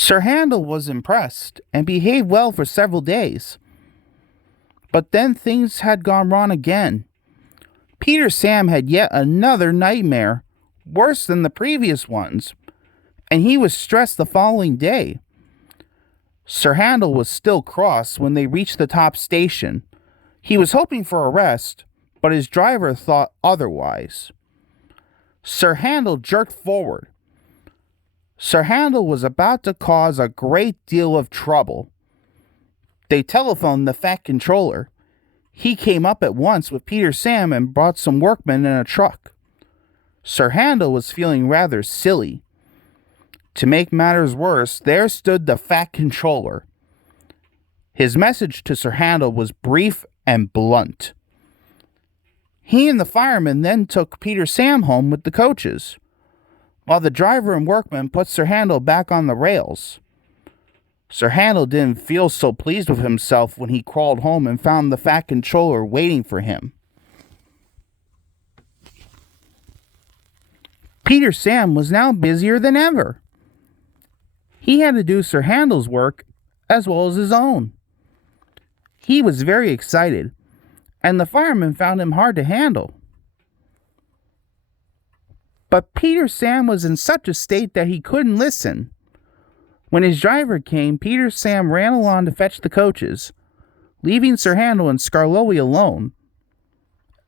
Sir Handel was impressed and behaved well for several days. But then things had gone wrong again. Peter Sam had yet another nightmare, worse than the previous ones, and he was stressed the following day. Sir Handel was still cross when they reached the top station. He was hoping for a rest, but his driver thought otherwise. Sir Handel jerked forward. Sir Handel was about to cause a great deal of trouble. They telephoned the Fat Controller. He came up at once with Peter Sam and brought some workmen in a truck. Sir Handel was feeling rather silly. To make matters worse, there stood the Fat Controller. His message to Sir Handel was brief and blunt. He and the fireman then took Peter Sam home with the coaches, while the driver and workmen put Sir Handel back on the rails. Sir Handel didn't feel so pleased with himself when he crawled home and found the Fat Controller waiting for him. Peter Sam was now busier than ever. He had to do Sir Handel's work as well as his own. He was very excited, and the firemen found him hard to handle. But Peter Sam was in such a state that he couldn't listen. When his driver came, Peter Sam ran along to fetch the coaches, leaving Sir Handel and Skarloey alone.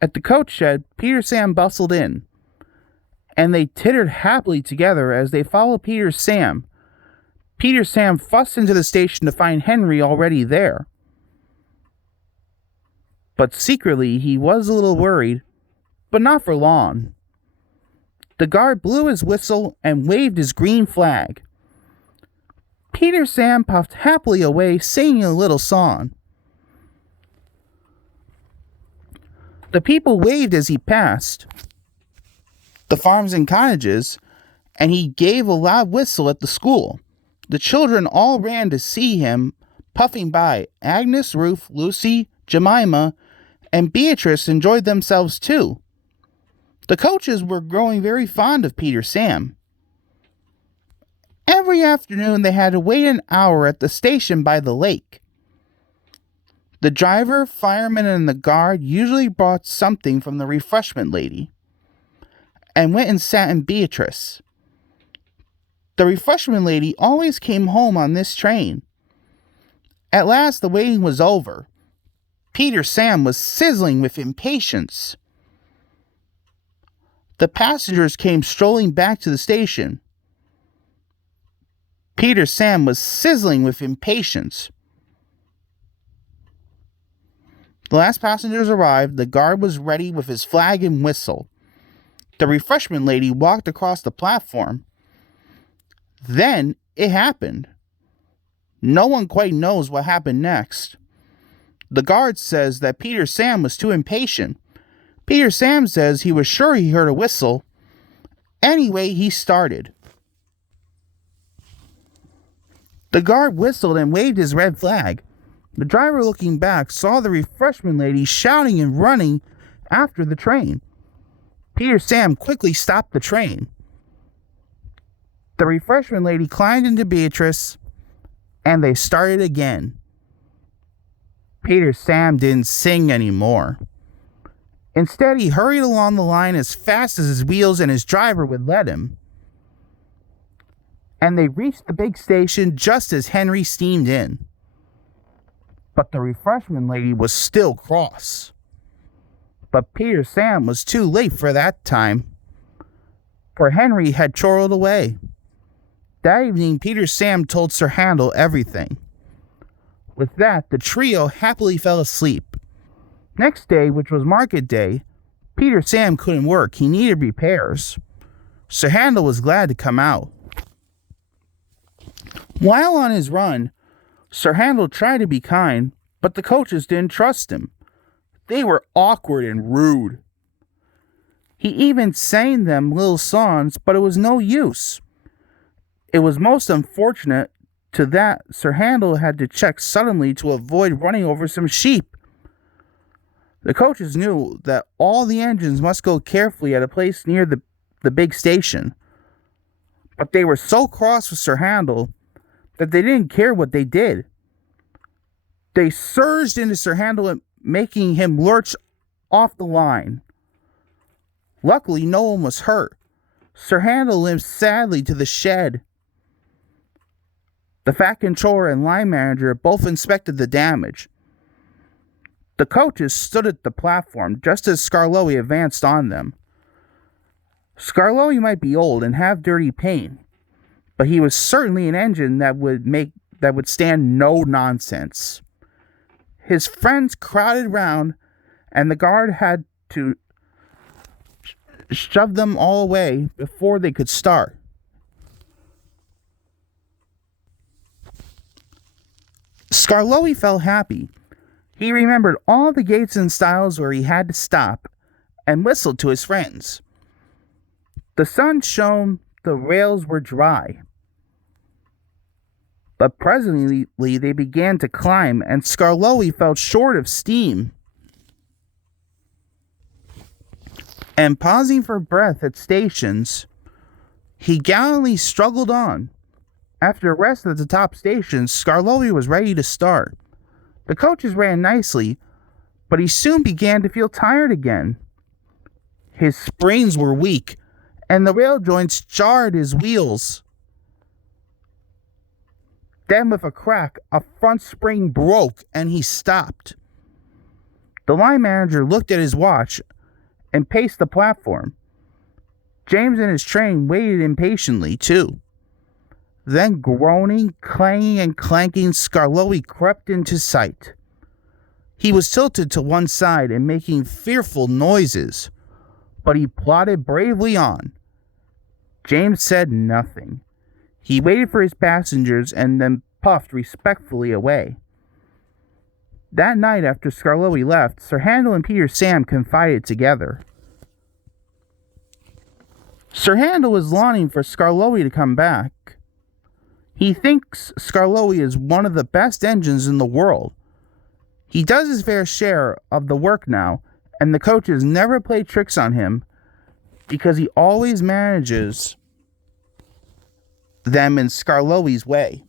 At the coach shed, Peter Sam bustled in, and they tittered happily together as they followed Peter Sam. Peter Sam fussed into the station to find Henry already there. But secretly, he was a little worried, but not for long. The guard blew his whistle and waved his green flag. Peter Sam puffed happily away, singing a little song. The people waved as he passed the farms and cottages, and he gave a loud whistle at the school. The children all ran to see him puffing by. Agnes, Ruth, Lucy, Jemima, and Beatrice enjoyed themselves too. The coaches were growing very fond of Peter Sam. Every afternoon they had to wait an hour at the station by the lake. The driver, fireman, and the guard usually brought something from the refreshment lady and went and sat in Beatrice. The refreshment lady always came home on this train. At last the waiting was over. Peter Sam was sizzling with impatience. The passengers came strolling back to the station. Peter Sam was sizzling with impatience. The last passengers arrived. The guard was ready with his flag and whistle. The refreshment lady walked across the platform. Then it happened. No one quite knows what happened next. The guard says that Peter Sam was too impatient. Peter Sam says he was sure he heard a whistle. Anyway, he started. The guard whistled and waved his red flag. The driver, looking back, saw the refreshment lady shouting and running after the train. Peter Sam quickly stopped the train. The refreshment lady climbed into Beatrice, and they started again. Peter Sam didn't sing anymore. Instead, he hurried along the line as fast as his wheels and his driver would let him. And they reached the big station just as Henry steamed in. But the refreshment lady was still cross. But Peter Sam was too late for that time, for Henry had chortled away. That evening, Peter Sam told Sir Handel everything. With that, the trio happily fell asleep. Next day, which was market day, Peter Sam couldn't work. He needed repairs. Sir Handel was glad to come out. While on his run, Sir Handel tried to be kind, but the coaches didn't trust him. They were awkward and rude. He even sang them little songs, but it was no use. It was most unfortunate to that Sir Handel had to check suddenly to avoid running over some sheep. The coaches knew that all the engines must go carefully at a place near the big station. But they were so cross with Sir Handel that they didn't care what they did. They surged into Sir Handel, making him lurch off the line. Luckily, no one was hurt. Sir Handel limped sadly to the shed. The Fat Controller and line manager both inspected the damage. The coaches stood at the platform just as Skarloey advanced on them. Skarloey might be old and have dirty paint, but he was certainly an engine that would stand no nonsense. His friends crowded round, and the guard had to shove them all away before they could start. Skarloey felt happy. He remembered all the gates and stiles where he had to stop, and whistled to his friends. The sun shone, the rails were dry. But presently they began to climb, and Skarloey felt short of steam. And pausing for breath at stations, he gallantly struggled on. After a rest at the top station, Skarloey was ready to start. The coaches ran nicely, but he soon began to feel tired again. His springs were weak, and the rail joints jarred his wheels. Then with a crack, a front spring broke, and he stopped. The line manager looked at his watch and paced the platform. James and his train waited impatiently, too. Then groaning, clanging, and clanking, Skarloey crept into sight. He was tilted to one side and making fearful noises, but he plodded bravely on. James said nothing. He waited for his passengers and then puffed respectfully away. That night after Skarloey left, Sir Handel and Peter Sam confided together. Sir Handel is longing for Skarloey to come back. He thinks Skarloey is one of the best engines in the world. He does his fair share of the work now, and the coaches never play tricks on him because he always manages them in Skarloey's way.